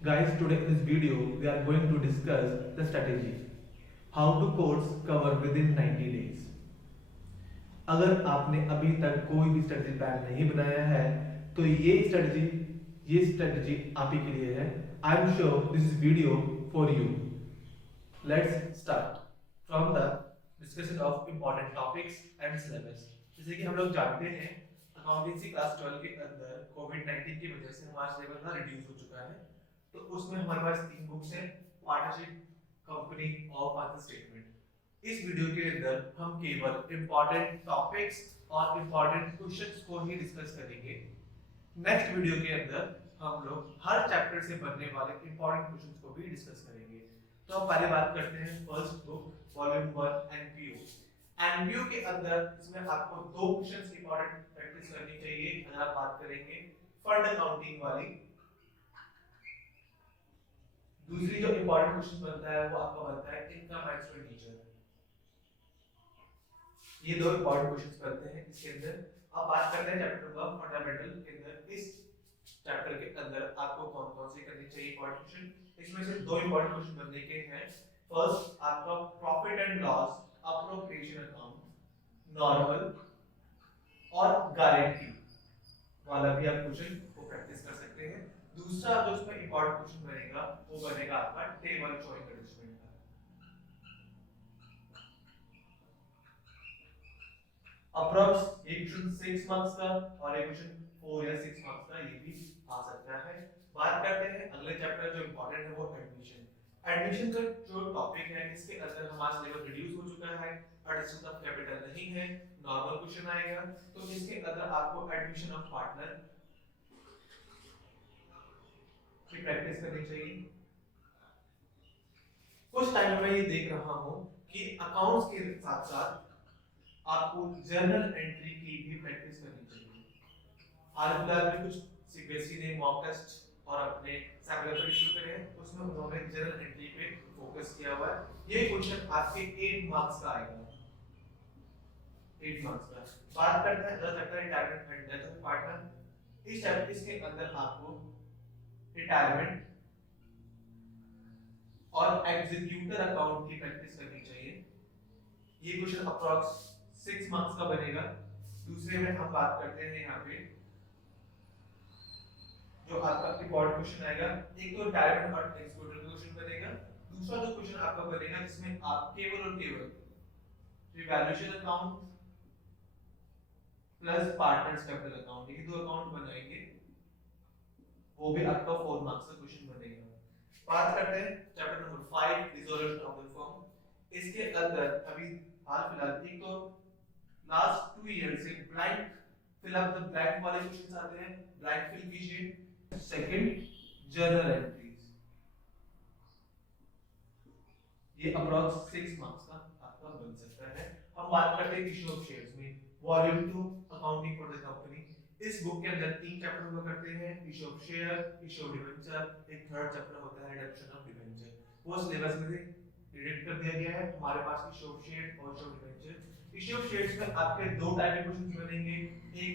Guys, today in this video we are going to discuss the strategy how to course cover within 90 days. अगर आपने अभी तक कोई भी स्ट्रेटजी प्लान नहीं बनाया है तो ये स्ट्रेटजी आप ही के लिए है. I am sure this is video for you. Let's start from the discussion of important topics and syllabus. जैसे कि हम लोग जानते हैं अकाउंटेंसी क्लास 12 के अंदर कोविड-19 की वजह से हमारा सिलेबस ना रिड्यूस हो चुका है. तो उसमें हमारे पास तीन बुक्स हैं, पार्टनरशिप, कंपनी और फाइनेंशियल स्टेटमेंट. इस वीडियो के अंदर हम केवल इंपॉर्टेंट टॉपिक्स और इंपॉर्टेंट क्वेश्चंस को ही डिस्कस करेंगे. नेक्स्ट वीडियो के अंदर हम लोग हर चैप्टर से बनने वाले इंपॉर्टेंट क्वेश्चंस को भी डिस्कस करेंगे. तो हम पहले बात करते हैं first book volume 1 NPO. NPO के अंदर इसमें आपको दो क्वेश्चंस इंपॉर्टेंट प्रैक्टिस करनी चाहिए. अगर आप बात करेंगे फंड अकाउंटिंग वाली, दूसरी जो इंपॉर्टेंट क्वेश्चन बनता है वो आपका बनता है इनकम एक्सपेंडिचर. ये दो इंपॉर्टेंट क्वेश्चंस बनते हैं इसके अंदर. अब बात करते हैं चैप्टर का फंडामेंटल के अंदर. इस चैप्टर के अंदर आपको कौन कौन से करने चाहिए इंपॉर्टेंट क्वेश्चन. इसमें से दो इंपॉर्टेंट क्वेश्चन बनने के हैं. फर्स्ट आपका profit and loss appropriation account, normal और गारंटी वाला भी आप क्वेश्चन को प्रैक्टिस कर सकते हैं. दूसरा जो इसमें इंपॉर्टेंट क्वेश्चन बनेगा वो बनेगा आपका टेबल शोइंग एडजस्टमेंट का. अप्रॉक्स एक क्वेश्चन 6 मार्क्स का और एक क्वेश्चन 4 या 6 मार्क्स का ये भी आ सकता है. बात करते हैं अगले चैप्टर जो इंपॉर्टेंट है वो एडमिशन. एडमिशन का जो टॉपिक है इसके अंदर हमारा सिलेबस रिड्यूस हो चुका है. एडिशन ऑफ कैपिटल नहीं है, नॉर्मल क्वेश्चन आएगा. तो इसके अंदर आपको एडमिशन ऑफ पार्टनर की प्रैक्टिस करनी चाहिए. कुछ टाइम में ये देख रहा हूं कि अकाउंट्स के साथ साथ आपको जर्नल एंट्री की भी प्रैक्टिस करनी चाहिए. हाल फिलहाल में कुछ सीबीएसई ने मॉक टेस्ट और अपने सैम्पल पेपर इशू करे हैं, उसमें उन्होंने जर्नल एंट्री पे फोकस किया हुआ है. ये क्वेश्चन आपके 8 मार्क्स का आएगा. 8 मार्क्स का. बात करते हैं अगला chapter retirement and death of partner. इस चैप्टर इसके अंदर आपको रिटायरमेंट और एग्जीक्यूटर अकाउंट की प्रैक्टिस करनी चाहिए. ये क्वेश्चन अप्रॉक्स 6 मार्क्स का बनेगा. दूसरे में हम बात करते हैं यहाँ पे जो आपका इंपॉर्टेंट क्वेश्चन आएगा. एक तो रिटायरमेंट और एग्जीक्यूटर का क्वेश्चन बनेगा. दूसरा जो क्वेश्चन आपका बनेगा जिसमें आप केवल और केवल revaluation account plus partners capital account, ये दो अकाउंट बनाएंगे. वो भी आपका 4 मार्क्स का क्वेश्चन बनेगा. बात करते हैं chapter number 5 dissolution of the firm. इसके अंदर अभी हाल फिलहाल एक तो लास्ट 2 ईयर से blank fill up the blank वाले क्वेश्चंस आते हैं. ब्लैंक फिल कीजिए. सेकंड जर्नल एंट्रीज, ये अप्रॉक्स 6 मार्क्स का आपका बन सकता है. हम बात करते हैं इशू ऑफ शेयर्स में volume 2 accounting for the company. इस बुक के अंदर 3 चैप्टर हुआ करते हैं. Issue of share, issue of debenture, एक थर्ड चैप्टर होता है रिडक्शन ऑफ डिबेंचर. वो सिलेबस में से डिडक्ट कर दिया गया है. हमारे पास इशू ऑफ शेयर और issue of debenture. Issue of shares में आपके दो टाइप के क्वेश्चंस बनेंगे. एक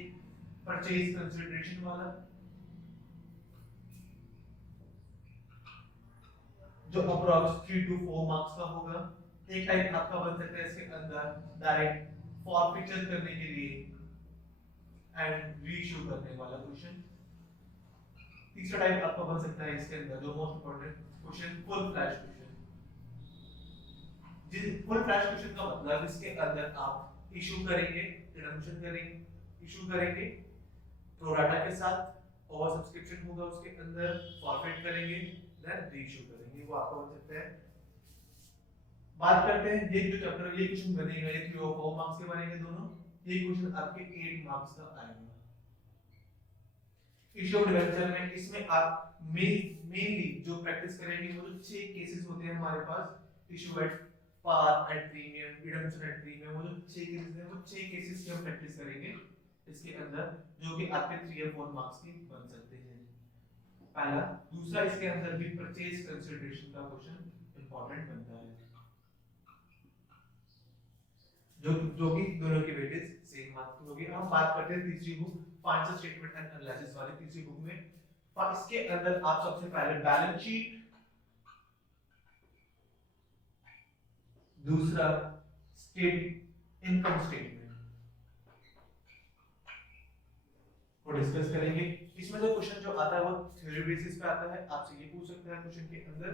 परचेज कंसीडरेशन वाला जो अप्रॉक्स 3 to 4 मार्क्स का होगा. एक टाइप आपका बन सकता है इसके अंदर डायरेक्ट फॉरफिचर करने के लिए एंड रीइश्यू करने वाला क्वेश्चन. तीसरा टाइप आपका बन सकता है इसके अंदर जो most important question full flash question. जिस फुल फ्लैश क्वेश्चन का मतलब इसके अंदर आप इशू करेंगे, रिडम्पशन करेंगे, इशू करेंगे प्रो राटा के साथ, ओवर सब्सक्रिप्शन होगा उसके अंदर, फॉरफिट करेंगे, देन रीइश्यू करेंगे. वो आपका बन सकता है. बात करते हैं ये जो चैप्टर ये क्वेश्चन बनेगा, ये 3 और 4 मार्क्स के बनेंगे दोनों. ये क्वेश्चन आपके 8 मार्क्स का आएगा. इशू ऑफ डिबेंचर में इसमें आप मेनली जो प्रैक्टिस करेंगे वो जो 6 केसेस होते हैं हमारे पास, issue at par, at premium, redemption at premium, वो जो 6 केसेस हैं वो 6 केसेस की हम प्रैक्टिस करेंगे इसके अंदर, जो कि आपके 3 और 4 मार्क्स के बन सकते हैं. पहला. दूसरा इसके अंदर भी परचेज कंसीडरेशन का क्वेश्चन इंपॉर्टेंट बनता है, जो कि दोनों की वेटेज सेम मार्क्स की होगी. हम बात करते हैं तीसरी book financial statement and analysis वाली. तीसरी बुक में इसके अंदर आप सबसे पहले बैलेंस शीट, दूसरा स्टेट इनकम स्टेटमेंट को डिस्कस करेंगे। इसमें जो क्वेश्चन जो आता है वो थ्योरी बेसिस पे आता है। आपसे ये पूछ सकते हैं क्वेश्चन के अंदर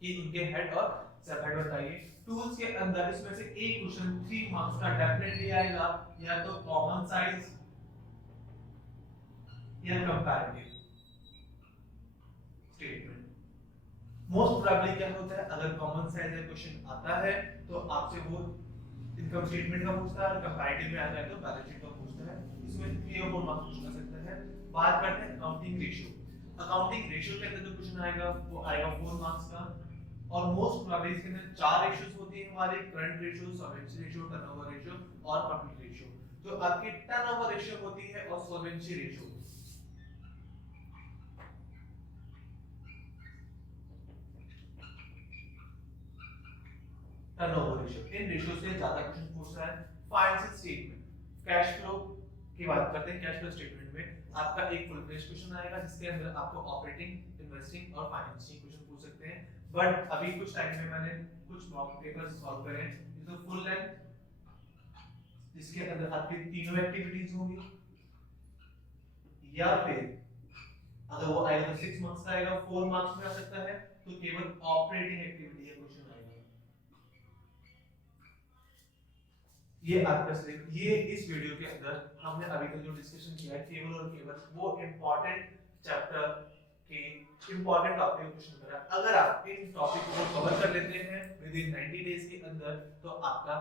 कि उनके हेड और सब हेड बताइए। टूल्स के अंदर इसमें से एक क्वेश्चन 3 मार्क्स का डेफिनेटली आएगा, या तो कॉमन साइज या कंपैरेटिव स्टेटमेंट। मोस्ट प्रोबेबली क्या होता है, अगर कॉमन साइज का क्वेश्चन आता है तो आपसे वो इनकम स्टेटमेंट का पूछता है, और कंपैरेटिव में आ जाए तो बैलेंस शीट का पूछता है। इसमें 3 और 4 मार्क्स पूछ सकते हैं। बात करते हैं अकाउंटिंग रेशियो। अकाउंटिंग रेशियो के अंदर जो क्वेश्चन आएगा वो आएगा 4 मार्क्स का, और मोस्ट प्रोबेबली इसके अंदर 4 रेशियोज होती है हमारे, current ratio, solvency ratio, turnover ratio और प्रॉफिट रेशियो। जो आपकी टर्नओवर रेशियो होती है और solvency ratio, turnover ratio, in ratio से ज्यादा क्वेश्चन पूछ रहा है। फाइनेंशियल स्टेटमेंट, कैश फ्लो की बात करते हैं। कैश फ्लो स्टेटमेंट में आपका एक फुल पेज क्वेश्चन आएगा जिसके अंदर आपको ऑपरेटिंग, इन्वेस्टिंग और फाइनेंसिंग क्वेश्चन पूछ सकते हैं। बट अभी कुछ टाइम में मैंने कुछ मॉक पेपर्स सॉल्व करे हैं, ये तो फुल लेंथ, जिसके अंदर आपकी तीनों एक्टिविटीज होंगी, या फिर अगर वो आएगा तो 6 मार्क्स का आएगा, 4 मार्क्स में आ सकता है तो केवल ऑपरेटिंग एक्टिविटी का क्वेश्चन आएगा। ये आपका सिर्फ ये इस वीडियो के अंदर हमने अभी तक जो डिस्कशन किया है केवल और केवल वो इंपॉर्टेंट चैप्टर के इंपॉर्टेंट टॉपिक क्वेश्चन करा। अगर आप इन टॉपिक को कवर कर लेते हैं विद इन 90 डेज के अंदर तो आपका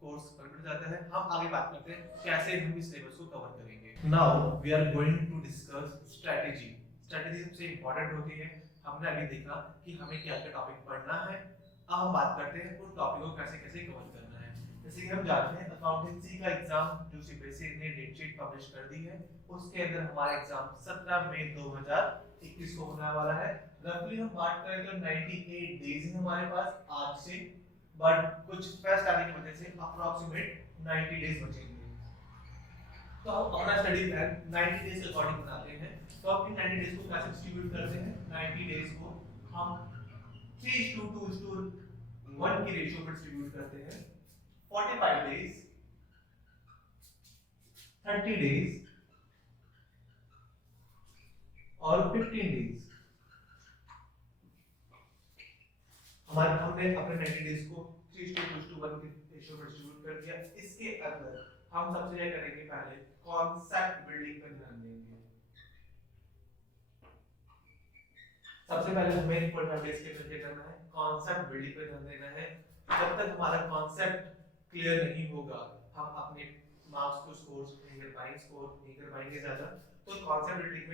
कोर्स कंप्लीट हो जाता है। हम आगे बात करते हैं कैसे हम इस सिलेबस को कवर करेंगे। Now we are going to discuss strategy. Strategy सबसे इंपॉर्टेंट होती है। हमने अभी देखा कि हमें क्या क्या टॉपिक पढ़ना है, अब हम बात करते हैं उन टॉपिक को कैसे कैसे कवर करना है। जैसे कि हम जानते हैं अकाउंटेंसी का एग्जाम जो सीबीएसई ने डेट शीट पब्लिश कर दी है, उसके अंदर हमारा एग्जाम 17 मई 2021 को होने वाला है। रफली हम बात करें तो 98 डेज है हमारे पास आज से, बट कुछ फेस्ट आने की वजह से अप्रोक्सीमेट 90 डेज बचेंगे। तो हम अपना स्टडी प्लान 90 डेज के अकॉर्डिंग बनाते हैं। तो हम इन 90 डेज को कैसे डिस्ट्रीब्यूट करते हैं, 90 डेज को हम 3:2:1 की रेशियो पर डिस्ट्रीब्यूट करते हैं। 45 days, 30 days और 15 days। हमने अपने 90 डेज को 3:2:1 की रेशियो पर डिस्ट्रीब्यूट कर दिया। इसके अंदर हम सबसे क्या करेंगे, पहले कॉन्सेप्ट बिल्डिंग पर ध्यान देंगे। सबसे पहले हमें 45 डेज के अंदर क्या करना है, कॉन्सेप्ट बिल्डिंग पर ध्यान देना है। जब तक हमारा कॉन्सेप्ट क्लियर नहीं होगा हम अपने मार्क्स को स्कोर नहीं कर पाएंगे ज्यादा। तो कॉन्सेप्ट बिल्डिंग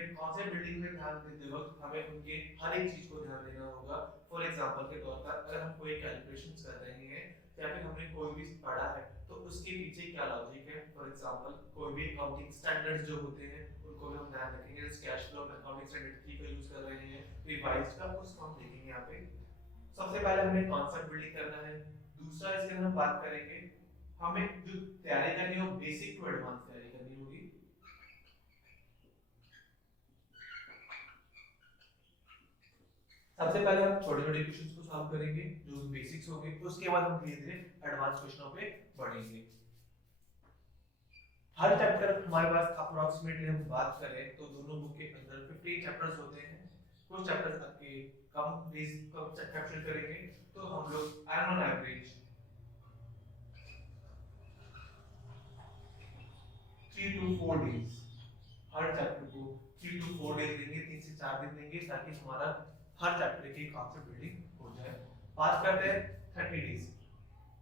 में ध्यान देते वक्त हमें उनके हर एक चीज को ध्यान देना होगा। फॉर एग्जांपल के तौर पर अगर हम कोई कैलकुलेशंस कर रहे हैं या फिर हमने कोई भी पढ़ा है तो उसके पीछे क्या लॉजिक है। फॉर एग्जांपल कोई भी अकाउंटिंग स्टैंडर्ड्स जो होते हैं उनको भी हम ध्यान रखेंगे। जैसे कैश फ्लो में अकाउंटिंग स्टैंडर्ड 3 का यूज कर रहे हैं, रिवाइज्ड का, उसको हम देखेंगे यहाँ पे। सबसे पहले हमें कॉन्सेप्ट बिल्डिंग करना है। दूसरा इसके अंदर हम बात करेंगे हमें जो तैयारी करनी है वो बेसिक टू एडवांस तैयारी करनी होगी। सबसे पहले हम छोटे-छोटे क्वेश्चंस को सॉल्व करेंगे जो बेसिक्स होंगे, उसके बाद हम धीरे-धीरे एडवांस क्वेश्चनों पे बढ़ेंगे। हर चैप्टर हमारे पास अप्रोक्सीमेटली हम बात करें तो दोनों बुक के अंदर 15 चैप्टर्स होते हैं। कुछ चैप्टर्स आपके कम कैप्चर करेंगे तो हम लोग on average 3 to 4 days her chapter को 3 to 4 डेज देंगे, 3 से 4 दिन देंगे ताकि हमारा हर चैप्टर की कॉन्सेप्ट बिल्डिंग हो जाए। बात करते हैं 30 डेज।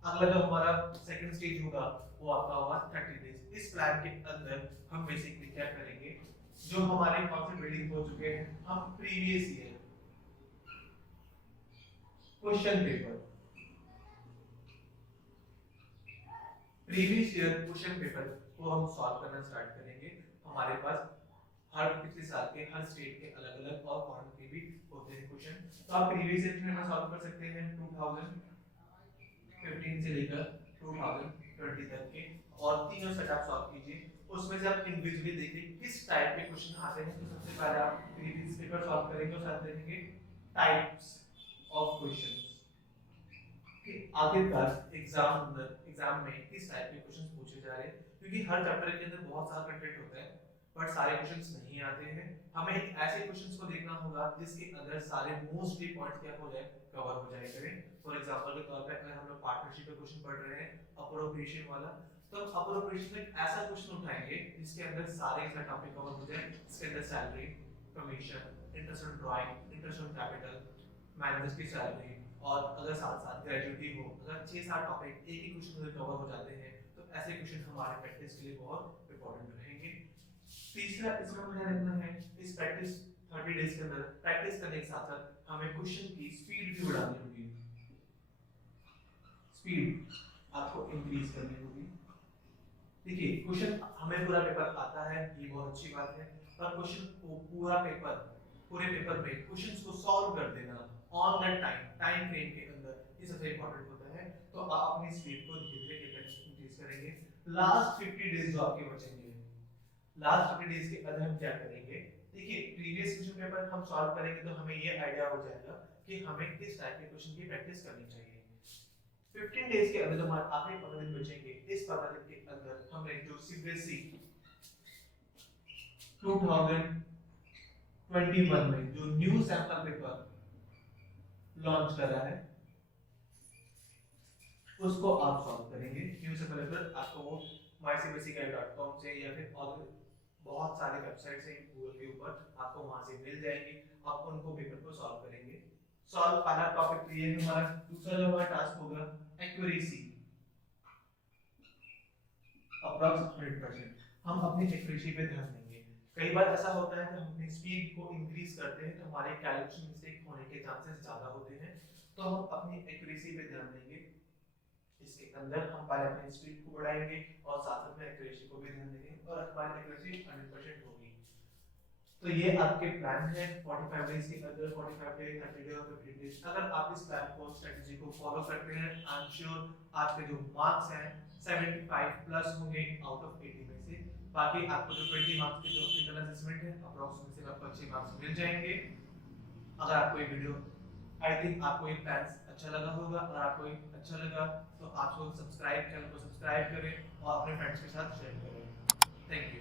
अगला जो हमारा सेकंड स्टेज होगा वो आपका होगा 30 डेज। इस प्लान के अंदर हम बेसिकली क्या करेंगे, जो हमारे कॉन्सेप्ट बिल्डिंग हो चुके हैं हम प्रीवियस ईयर क्वेश्चन पेपर को हम सॉल्व करना स्टार्ट करेंगे। हमारे पास हर पिछले साल के हर स्टेट के अलग-अलग और फॉरेन के भी होते हैं क्वेश्चन। तो आप प्रीवियस ईयर में सॉल्व कर सकते हैं 2015 से लेकर 2020 तक के, और तीनों सेट आप सॉल्व कीजिए। उसमें से आप इंडिविजुअली देखिए किस टाइप के क्वेश्चन आते हैं। तो सबसे पहले आप प्रीवियस पेपर सॉल्व करेंगे और साथ देखेंगे टाइप्स ऑफ क्वेश्चंस कि आखिरकार एग्जाम में किस टाइप के क्वेश्चंस पूछे जा रहे हैं, क्योंकि हर चैप्टर के अंदर बहुत सारा कंटेंट होता है बट सारे क्वेश्चंस नहीं आते हैं। हमें एक ऐसे क्वेश्चंस को देखना होगा जिसके अंदर सारे मोस्टली पॉइंट्स क्या हो जाए, कवर हो जाए करें। फॉर एग्जांपल के तौर पे अगर हम लोग पार्टनरशिप का क्वेश्चन पढ़ रहे हैं अप्रोप्रिएशन वाला, तो हम अप्रोप्रिएशन में एक ऐसा क्वेश्चन उठाएंगे जिसके अंदर सारे का टॉपिक कवर हो जाए। इसके अंदर salary, commission, interest on drawing, interest on capital, managers की सैलरी, और अगर साथ साथ ग्रेजुएटी हो, अगर 6-7 टॉपिक एक ही क्वेश्चन में कवर हो जाते हैं तो ऐसे क्वेश्चन हमारे प्रैक्टिस के लिए बहुत इंपॉर्टेंट रहेंगे। तीसरा इसमें मुझे रखना है इस प्रैक्टिस 30 डेज के अंदर प्रैक्टिस करने के साथ साथ हमें क्वेश्चन की स्पीड भी बढ़ानी होगी। स्पीड आपको इंक्रीज करनी होगी। देखिए क्वेश्चन हमें पूरा पेपर आता है, ये बहुत अच्छी बात है, पर क्वेश्चन को पूरे पेपर में क्वेश्चंस को सॉल्व कर देना ऑन द टाइम फ्रेम के अंदर, ये सबसे इंपॉर्टेंट होता है। तो आप अपनी स्पीड को धीरे धीरे इंक्रीज करेंगे। लास्ट 50 डेज जो आपके बचेंगे, लास्ट 50 डेज के अंदर हम क्या करेंगे, देखिए प्रीवियस क्वेश्चन पेपर हम सॉल्व करेंगे तो हमें ये आइडिया हो जाएगा कि हमें किस टाइप के क्वेश्चन की प्रैक्टिस करनी चाहिए। 15 डेज के अंदर हमारे आखिरी 15 दिन बचेंगे। इस 15 दिन के अंदर हमने जो सीबीएसई 2021 में जो न्यू सैंपल पेपर लॉन्च करा है उसको आप सॉल्व करेंगे। न्यू सैंपल पेपर आपको वो mycbsguide.com से या फिर और बहुत सारे वेबसाइट से गूगल के ऊपर आपको वहां से मिल जाएंगे। आप उनको पेपर को सॉल्व करेंगे। सॉल्व पहला टॉपिक तो ये है हमारा। दूसरा जो हमारा टास्क होगा एक्यूरेसी अप्रॉक्स 100%। हम अपनी एक्यूरेसी पे ध्यान देंगे। कई बार ऐसा होता है कि हम अपनी स्पीड को इंक्रीज करते हैं तो हमारे कैलकुलेशन मिस्टेक होने के चांसेस ज्यादा होते हैं, तो हम अपनी एक्यूरेसी पे ध्यान देंगे। इसके अंदर हम पहले अपनी स्पीड को बढ़ाएंगे और साथ में एक्यूरेसी को भी ध्यान देंगे और हमारी एक्यूरेसी 100% होगी। तो ये आपके प्लान है 45 डेज के अंदर, 45 डे, 30 डे और 50 डेज। अगर आप इस प्लान को, स्ट्रेटजी को फॉलो करते हैं, आई एम श्योर आपके जो मार्क्स हैं 75 प्लस होंगे आउट ऑफ 80 में से। बाकी आपको जो 20 मार्क्स के जो इंटरनल असेसमेंट है अप्रोक्सीमेटली आपको अच्छे मार्क्स मिल जाएंगे। अगर आपको ये वीडियो, आई थिंक आपको ये प्लान अच्छा लगा होगा। अगर आपको ये अच्छा लगा तो आप लोग चैनल को सब्सक्राइब करें और अपने फ्रेंड्स के साथ शेयर करें। Thank you.